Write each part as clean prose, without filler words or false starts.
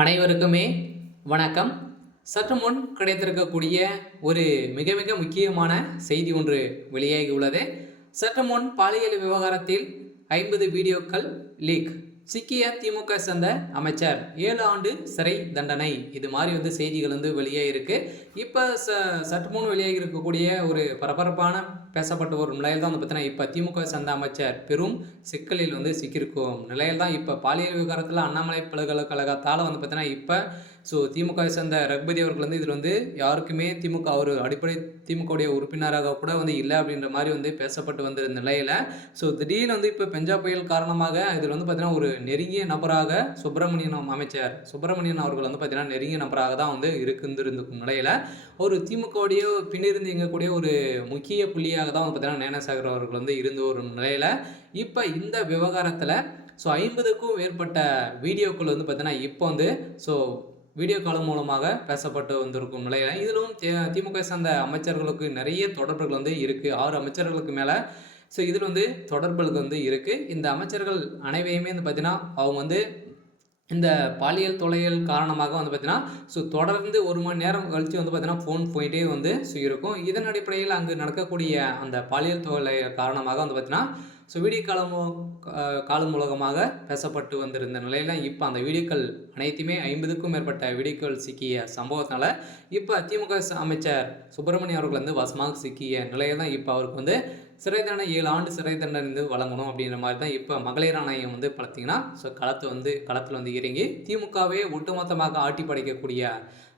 அனைவருக்குமே வணக்கம். சற்று முன் கிடைத்திருக்கக்கூடிய ஒரு மிக மிக முக்கியமான செய்தி ஒன்று வெளியாகி உள்ளது. சற்று முன் பாலியல் விவகாரத்தில் 50 வீடியோக்கள் லீக். சிக்கிய திமுக சேர்ந்த அமைச்சர் 7 ஆண்டு சிறை தண்டனை. இது மாதிரி செய்திகள் வெளியே இருக்கு. இப்போ சற்று முன் வெளியாகி இருக்கக்கூடிய ஒரு பரபரப்பான பேசப்பட்டு வரும் நிலையில் தான் பார்த்தீங்கன்னா இப்போ திமுக சேர்ந்த அமைச்சர் பெரும் சிக்கலில் சிக்கியிருக்கும் நிலையில் தான் இப்போ பாலியல் விவகாரத்தில் அண்ணாமலை பல்கலைக்கழகத்தால் பார்த்தீங்கன்னா இப்போ திமுக சேர்ந்த ரகுபதி அவர்கள் இதில் யாருக்குமே திமுக அவர் அடிப்படை திமுகவுடைய உறுப்பினராக கூட இல்லை அப்படின்ற மாதிரி பேசப்பட்டு வந்திருந்த நிலையில் திடீர்னு இப்போ பெஞ்சா புயல் காரணமாக இதில் பார்த்தீங்கன்னா ஒரு நெருங்கிய நபராக அமைச்சர் சுப்பிரமணியன் அவர்கள் பார்த்தீங்கன்னா நெருங்கிய நபராக தான் இருந்திருக்கும் நிலையில் ஒரு திமுகவுடைய பின்னிருந்து இயங்கக்கூடிய ஒரு முக்கிய புள்ளியாக தான் பார்த்தீங்கன்னா ஞானசாகர் அவர்கள் இருந்து ஒரு நிலையில் இப்போ இந்த விவகாரத்தில் 50க்கும் மேற்பட்ட வீடியோக்கள் பார்த்தீங்கன்னா இப்போ வீடியோ கால் மூலமாக பேசப்பட்டு வந்திருக்கும் நிலையில் இதிலும் திமுக சேர்ந்த அமைச்சர்களுக்கு நிறைய தொடர்புகள் இருக்குது. 6 அமைச்சர்களுக்கு மேலே இதில் தொடர்புகளுக்கு இருக்குது. இந்த அமைச்சர்கள் அனைவரையுமே பார்த்தீங்கன்னா அவங்க இந்த பாலியல் தொல்லைகள் காரணமாக பார்த்தீங்கன்னா தொடர்ந்து 1 மணி நேரம் கழித்து பார்த்தீங்கன்னா ஃபோன் போயிட்டே இருக்கும். இதன் அடிப்படையில் அங்கு நடக்கக்கூடிய அந்த பாலியல் தொல்லை காரணமாக பார்த்தீங்கன்னா வீடியோ காலம் மூலமாக பேசப்பட்டு வந்திருந்த நிலையில் இப்போ அந்த வீடியோக்கள் அனைத்துமே 50க்கும் மேற்பட்ட வீடியோக்கள் சிக்கிய சம்பவத்தினால இப்போ திமுக அமைச்சர் சுப்பிரமணியம் அவர்கள் வசமாக சிக்கிய நிலையில் தான் இப்போ அவருக்கு சிறை தண்டனை 7 ஆண்டு சிறை தண்டனை வழங்கணும் அப்படின்ற மாதிரி தான் இப்போ மகளிர் ஆணையம் பார்த்தீங்கன்னா களத்தில் இறங்கி திமுகவே ஒட்டுமொத்தமாக ஆட்டி படைக்கக்கூடிய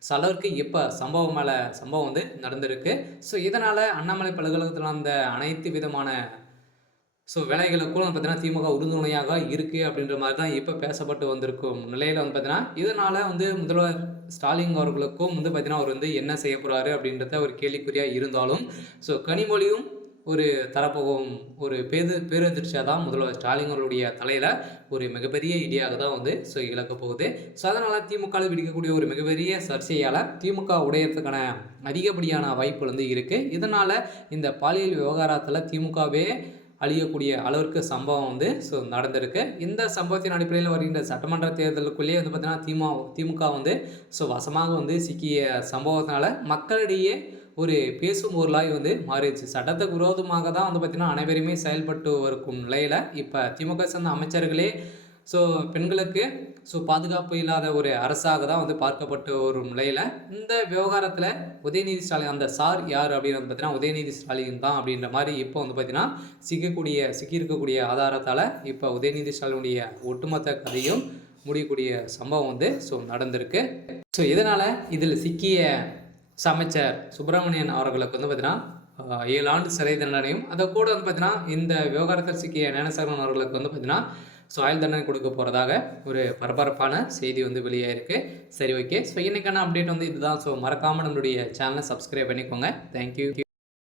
சிலருக்கு இப்போ சம்பவம் நடந்திருக்கு. இதனால் அண்ணாமலை பல்கலைக்கழகத்தில் அந்த அனைத்து விதமான வேலைகளுக்கும் பார்த்தீங்கன்னா திமுக உறுதுணையாக இருக்குது அப்படின்ற மாதிரி தான் இப்போ பேசப்பட்டு வந்திருக்கும் நிலையில் பார்த்தீங்கன்னா இதனால் முதல்வர் ஸ்டாலின் அவர்களுக்கும் பார்த்தீங்கன்னா அவர் என்ன செய்ய போகிறாரு அப்படின்றத ஒரு கேள்விக்குறியாக இருந்தாலும் கனிமொழியும் ஒரு தரப்போகும் ஒரு பேரதிர்ச்சியாக தான் முதல்வர் ஸ்டாலின் அவர்களுடைய தலையில் ஒரு மிகப்பெரிய இடியாக தான் இழக்க போகுது. அதனால் திமுகவில் விடிக்கக்கூடிய ஒரு மிகப்பெரிய சர்ச்சையால் திமுக உடையறதுக்கான அதிகப்படியான வாய்ப்பு இருக்குது. இதனால் இந்த பாலியல் விவகாரத்தில் திமுகவே அழியக்கூடிய அளவிற்கு சம்பவம் நடந்திருக்கு. இந்த சம்பவத்தின் அடிப்படையில் வருகின்ற சட்டமன்ற தேர்தலுக்குள்ளேயே பார்த்தீங்கன்னா திமுக வசமாக சிக்கிய சம்பவத்தினால மக்களிடையே ஒரு பேசும் பொருளாய் மாறிடுச்சு. சட்டத்துக்கு விரோதமாக தான் பார்த்தீங்கன்னா அனைவருமே செயல்பட்டு இருக்கும் நிலையில் இப்போ திமுக சேர்ந்த அமைச்சர்களே பெண்களுக்கு பாதுகாப்பு இல்லாத ஒரு அரசாக தான் பார்க்கப்பட்டு வரும் நிலையில் இந்த விவகாரத்தில் உதயநிதி ஸ்டாலின் அந்த சார் யார் அப்படின்னு பார்த்தீங்கன்னா உதயநிதி ஸ்டாலின் தான் அப்படின்ற மாதிரி இப்போ பார்த்தீங்கன்னா சிக்கியிருக்கக்கூடிய ஆதாரத்தால் இப்போ உதயநிதி ஸ்டாலினுடைய ஒட்டுமொத்த கதையும் முடியக்கூடிய சம்பவம் நடந்திருக்கு. இதனால் இதில் சிக்கிய அமைச்சர் சுப்பிரமணியன் அவர்களுக்கு பார்த்தீங்கன்னா 7 ஆண்டு சிறை தண்டனையும் அதை கூட பார்த்தீங்கன்னா இந்த விவகாரத்தில் சிக்கிய ஞானசாகரன் அவர்களுக்கு பார்த்தீங்கன்னா ஆயுள் தண்டனை கொடுக்க போகிறதாக ஒரு பரபரப்பான செய்தி வெளியாயிருக்கு. சரி, ஓகே. இன்னைக்கான அப்டேட் இதுதான். மறக்காமல் நம்மளுடைய சேனலை சப்ஸ்கிரைப் பண்ணிக்கோங்க. தேங்க்யூ.